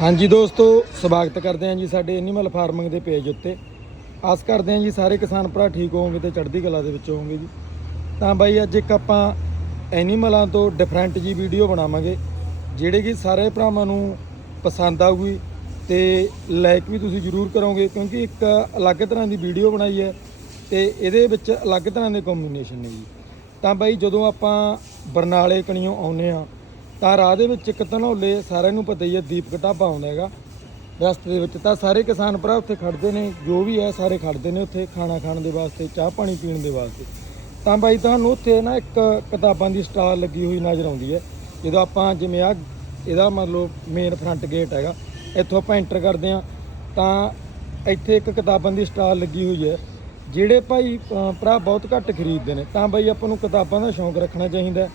ਹਾਂਜੀ ਦੋਸਤੋ, ਸਵਾਗਤ ਕਰਦੇ ਹਾਂ ਜੀ ਸਾਡੇ ਐਨੀਮਲ ਫਾਰਮਿੰਗ ਦੇ ਪੇਜ ਉੱਤੇ। ਆਸ ਕਰਦੇ ਹਾਂ ਜੀ ਸਾਰੇ ਕਿਸਾਨ ਭਰਾ ਠੀਕ ਹੋਵੋਗੇ ਤੇ ਚੜ੍ਹਦੀ ਕਲਾ ਦੇ ਵਿੱਚ ਹੋਵੋਗੇ ਜੀ। ਤਾਂ ਬਾਈ, ਅੱਜ ਇੱਕ ਆਪਾਂ ਐਨੀਮਲਾਂ ਤੋਂ ਡਿਫਰੈਂਟ ਜੀ ਵੀਡੀਓ ਬਣਾਵਾਂਗੇ, ਜਿਹੜੇ ਕਿ ਸਾਰੇ ਭਰਾਵਾਂ ਨੂੰ ਪਸੰਦ ਆਊਗੀ ਤੇ ਲਾਈਕ ਵੀ ਤੁਸੀਂ ਜ਼ਰੂਰ ਕਰੋਗੇ, ਕਿਉਂਕਿ ਇੱਕ ਅਲੱਗ ਤਰ੍ਹਾਂ ਦੀ ਵੀਡੀਓ ਬਣਾਈ ਹੈ ਤੇ ਇਹਦੇ ਵਿੱਚ ਅਲੱਗ ਤਰ੍ਹਾਂ ਦੇ ਕੰਬੀਨੇਸ਼ਨ ਨੇ ਜੀ। ਤਾਂ ਬਾਈ, ਜਦੋਂ ਆਪਾਂ ਬਰਨਾਲੇ ਕਣੀਓ ਆਉਨੇ ਆ ਤਾਂ ਰਾਹ ਦੇ ਵਿੱਚ ਇੱਕ ਧਨੌਲੇ ਸਾਰਿਆਂ ਨੂੰ ਪਤਾ ਹੀ ਹੈ, ਦੀਪ ਢਾਬਾ ਆਉਂਦਾ ਹੈਗਾ। ਰਸਤੇ ਦੇ ਵਿੱਚ ਤਾਂ ਸਾਰੇ ਕਿਸਾਨ ਭਰਾ ਉੱਥੇ ਖੜਦੇ ਨੇ, ਜੋ ਵੀ ਹੈ ਸਾਰੇ ਖੜਦੇ ਨੇ ਉੱਥੇ ਖਾਣਾ ਖਾਣ ਦੇ ਵਾਸਤੇ, ਚਾਹ ਪਾਣੀ ਪੀਣ ਦੇ ਵਾਸਤੇ। ਤਾਂ ਬਾਈ, ਤੁਹਾਨੂੰ ਉੱਥੇ ਨਾ ਇੱਕ ਕਿਤਾਬਾਂ ਦੀ ਸਟਾਲ ਲੱਗੀ ਹੋਈ ਨਜ਼ਰ ਆਉਂਦੀ ਹੈ। ਜਦੋਂ ਆਪਾਂ ਜਿਵੇਂ ਆ ਇਹਦਾ ਮਤਲਬ ਮੇਨ ਫਰੰਟ ਗੇਟ ਹੈਗਾ, ਇੱਥੋਂ ਆਪਾਂ ਐਂਟਰ ਕਰਦੇ ਆ ਤਾਂ ਇੱਥੇ ਇੱਕ ਕਿਤਾਬਾਂ ਦੀ ਸਟਾਲ ਲੱਗੀ ਹੋਈ ਹੈ। ਜਿਹੜੇ ਭਾਈ ਭਰਾ ਬਹੁਤ ਘੱਟ ਖਰੀਦਦੇ ਨੇ, ਤਾਂ ਬਾਈ ਆਪਾਂ ਨੂੰ ਕਿਤਾਬਾਂ ਦਾ ਸ਼ੌਂਕ ਰੱਖਣਾ ਚਾਹੀਦਾ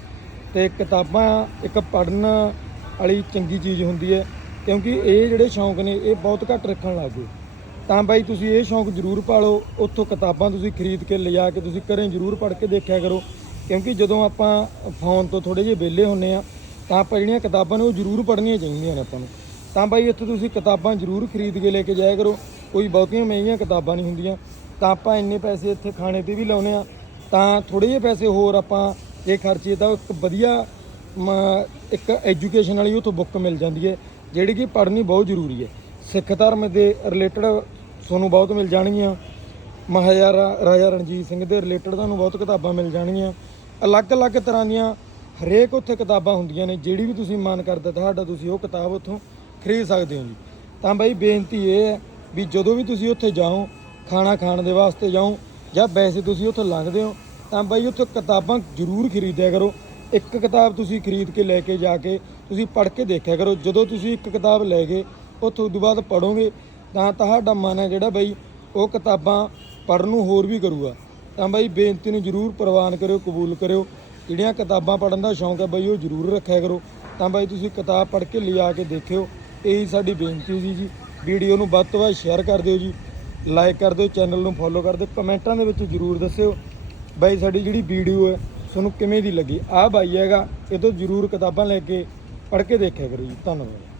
ਤੇ ਕਿਤਾਬਾਂ ਇੱਕ ਪੜਨ ਵਾਲੀ ਚੰਗੀ ਚੀਜ਼ ਹੁੰਦੀ ਹੈ, ਕਿਉਂਕਿ ਇਹ ਜਿਹੜੇ ਸ਼ੌਂਕ ਨੇ, ਇਹ ਬਹੁਤ ਘੱਟ ਰੱਖਣ ਲੱਗ ਗਏ। ਤਾਂ ਬਾਈ ਤੁਸੀਂ ਇਹ ਸ਼ੌਂਕ ਜ਼ਰੂਰ ਪਾਲੋ, ਉੱਥੋਂ ਕਿਤਾਬਾਂ ਤੁਸੀਂ ਖਰੀਦ ਕੇ ਲਿਜਾ ਕੇ ਤੁਸੀਂ ਘਰੇ ਜ਼ਰੂਰ ਪੜ੍ਹ ਕੇ ਦੇਖਿਆ ਕਰੋ, ਕਿਉਂਕਿ ਜਦੋਂ ਆਪਾਂ ਫੋਨ ਤੋਂ ਥੋੜੇ ਜਿਹੇ ਵਿਹਲੇ ਹੁੰਨੇ ਆ ਤਾਂ ਆਪਾਂ ਜਿਹੜੀਆਂ ਕਿਤਾਬਾਂ ਨੇ ਉਹ ਜ਼ਰੂਰ ਪੜ੍ਹਨੀਆਂ ਚਾਹੀਦੀਆਂ ਨੇ ਆਪਾਂ ਨੂੰ। ਤਾਂ ਬਾਈ ਇੱਥੇ ਤੁਸੀਂ ਕਿਤਾਬਾਂ ਜ਼ਰੂਰ ਖਰੀਦ ਕੇ ਲੈ ਕੇ ਜਾਇਆ ਕਰੋ, ਕੋਈ ਬਹੁਤੀਆਂ ਮਹਿੰਗੀਆਂ ਕਿਤਾਬਾਂ ਨਹੀਂ ਹੁੰਦੀਆਂ। ਤਾਂ ਆਪਾਂ ਇੰਨੇ ਪੈਸੇ ਇੱਥੇ ਖਾਣੇ ਤੇ ਵੀ ਲਾਉਨੇ ਆ ਤਾਂ ਥੋੜੇ ਜਿਹੇ ਪੈਸੇ ਹੋਰ ਆਪਾਂ ਇਹ ਖਰਚੇ ਤਾਂ ਇੱਕ ਵਧੀਆ, ਮ- ਇੱਕ ਐਜੂਕੇਸ਼ਨ ਵਾਲੀ ਉੱਥੋਂ ਬੁੱਕ ਮਿਲ ਜਾਂਦੀ ਹੈ, ਜਿਹੜੀ ਕਿ ਪੜ੍ਹਨੀ ਬਹੁਤ ਜ਼ਰੂਰੀ ਹੈ। ਸਿੱਖ ਧਰਮ ਦੇ ਰਿਲੇਟਡ ਤੁਹਾਨੂੰ ਬਹੁਤ ਮਿਲ ਜਾਣਗੀਆਂ। ਮਹਾਰਾਜਾ ਰਾਜਾ ਰਣਜੀਤ ਸਿੰਘ ਦੇ ਰਿਲੇਟਡ ਤੁਹਾਨੂੰ ਬਹੁਤ ਕਿਤਾਬਾਂ ਮਿਲ ਜਾਣਗੀਆਂ। ਅਲੱਗ-ਅਲੱਗ ਤਰ੍ਹਾਂ ਦੀਆਂ ਹਰੇਕ ਉੱਥੇ ਕਿਤਾਬਾਂ ਹੁੰਦੀਆਂ ਨੇ, ਜਿਹੜੀ ਵੀ ਤੁਸੀਂ ਮਨ ਕਰਦਾ ਤੁਹਾਡਾ ਤੁਸੀਂ ਉਹ ਕਿਤਾਬ ਉੱਥੋਂ ਖਰੀਦ ਸਕਦੇ ਹੋ ਜੀ। ਤਾਂ ਬਈ ਬੇਨਤੀ ਇਹ ਹੈ ਵੀ ਜਦੋਂ ਵੀ ਤੁਸੀਂ ਉੱਥੇ ਜਾਓ, ਖਾਣਾ ਖਾਣ ਦੇ ਵਾਸਤੇ ਜਾਓ, ਜਾਂ ਵੈਸੇ ਤੁਸੀਂ ਉੱਥੇ ਲੰਘਦੇ ਹੋ ਤਾਂ ਬਾਈ ਉੱਥੇ ਕਿਤਾਬਾਂ ਜ਼ਰੂਰ ਖਰੀਦਿਆ ਕਰੋ। ਇੱਕ ਕਿਤਾਬ ਤੁਸੀਂ ਖਰੀਦ ਕੇ ਲੈ ਕੇ ਜਾ ਕੇ ਤੁਸੀਂ ਪੜ੍ਹ ਕੇ ਦੇਖਿਆ ਕਰੋ। ਜਦੋਂ ਤੁਸੀਂ ਇੱਕ ਕਿਤਾਬ ਲੈ ਗਏ, ਉੱਥੋਂ ਤੋਂ ਬਾਅਦ ਪੜੋਗੇ ਤਾਂ ਤੁਹਾਡਾ ਮਨ ਹੈ ਜਿਹੜਾ ਬਾਈ, ਉਹ ਕਿਤਾਬਾਂ ਪੜ੍ਹਨ ਨੂੰ ਹੋਰ ਵੀ ਕਰੂਗਾ। ਤਾਂ ਬਾਈ ਬੇਨਤੀ ਨੂੰ ਜ਼ਰੂਰ ਪ੍ਰਵਾਨ ਕਰਿਓ, ਕਬੂਲ ਕਰਿਓ। ਜਿਹੜੀਆਂ ਕਿਤਾਬਾਂ ਪੜ੍ਹਨ ਦਾ ਸ਼ੌਂਕ ਹੈ ਬਾਈ, ਉਹ ਜ਼ਰੂਰ ਰੱਖਿਆ ਕਰੋ। ਤਾਂ ਬਾਈ ਤੁਸੀਂ ਕਿਤਾਬ ਪੜ੍ਹ ਕੇ ਲਿਆ ਕੇ ਦੇਖਿਓ। ਇਹੀ ਸਾਡੀ ਬੇਨਤੀ ਸੀ ਜੀ। ਵੀਡੀਓ ਨੂੰ ਵੱਧ ਤੋਂ ਵੱਧ ਸ਼ੇਅਰ ਕਰ ਦਿਓ ਜੀ। ਲਾਈਕ ਕਰ ਦਿਓ, ਚੈਨਲ ਨੂੰ ਫੋਲੋ ਕਰ ਦਿਓ। ਕਮੈਂਟਾਂ ਦੇ ਵਿੱਚ ਜ਼ਰੂਰ ਦੱਸਿਓ। ਬਾਈ, ਸਾਡੀ ਜਿਹੜੀ ਵੀਡੀਓ ਹੈ, ਤੁਹਾਨੂੰ ਕਿਵੇਂ ਦੀ ਲੱਗੀ? ਆਹ ਬਾਈ ਹੈਗਾ, ਇਹ ਤੋਂ ਜ਼ਰੂਰ ਕਿਤਾਬਾਂ ਲੈ ਕੇ ਪੜ੍ਹ ਕੇ ਦੇਖਿਆ ਕਰੋ ਜੀ। ਧੰਨਵਾਦ।